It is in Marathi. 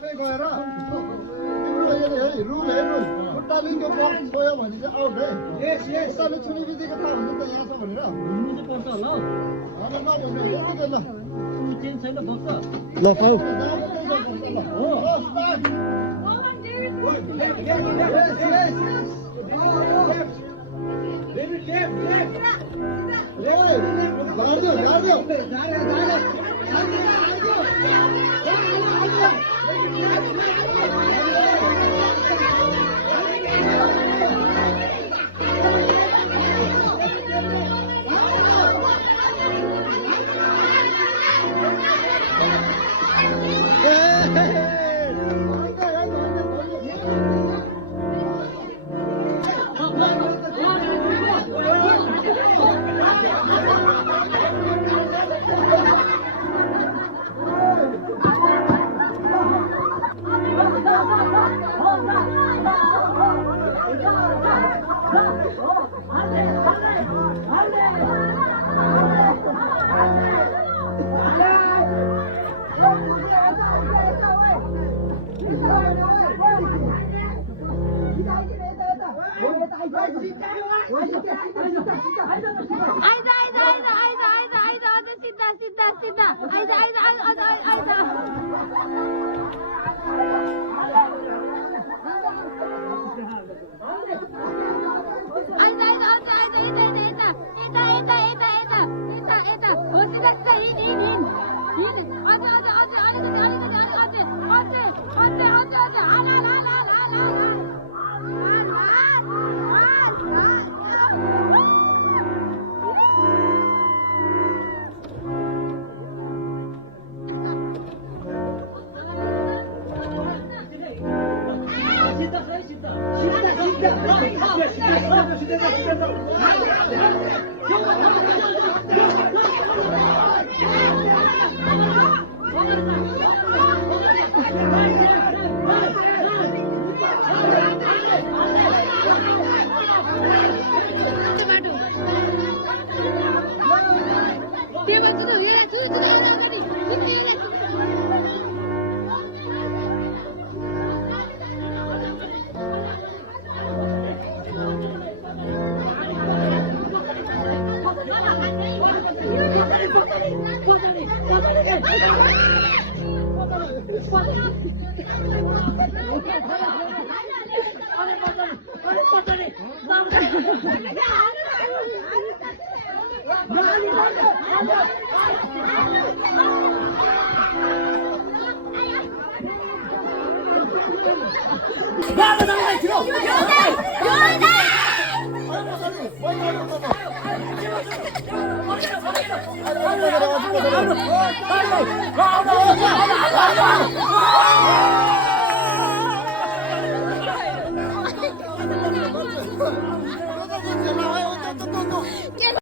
आफै गएर तिम्रो रुल हेर्नु खुट्टाले त्यो बल छोयो भने चाहिँ आउट है खुट्टाले छुने बित्तिकै थाहा हुन्छ त यहाँ छ भनेर घुम्नु चाहिँ पर्छ होला होइन नभन्नु यतिकै ल चेन्ज छैन बक्स ल पाउ Go!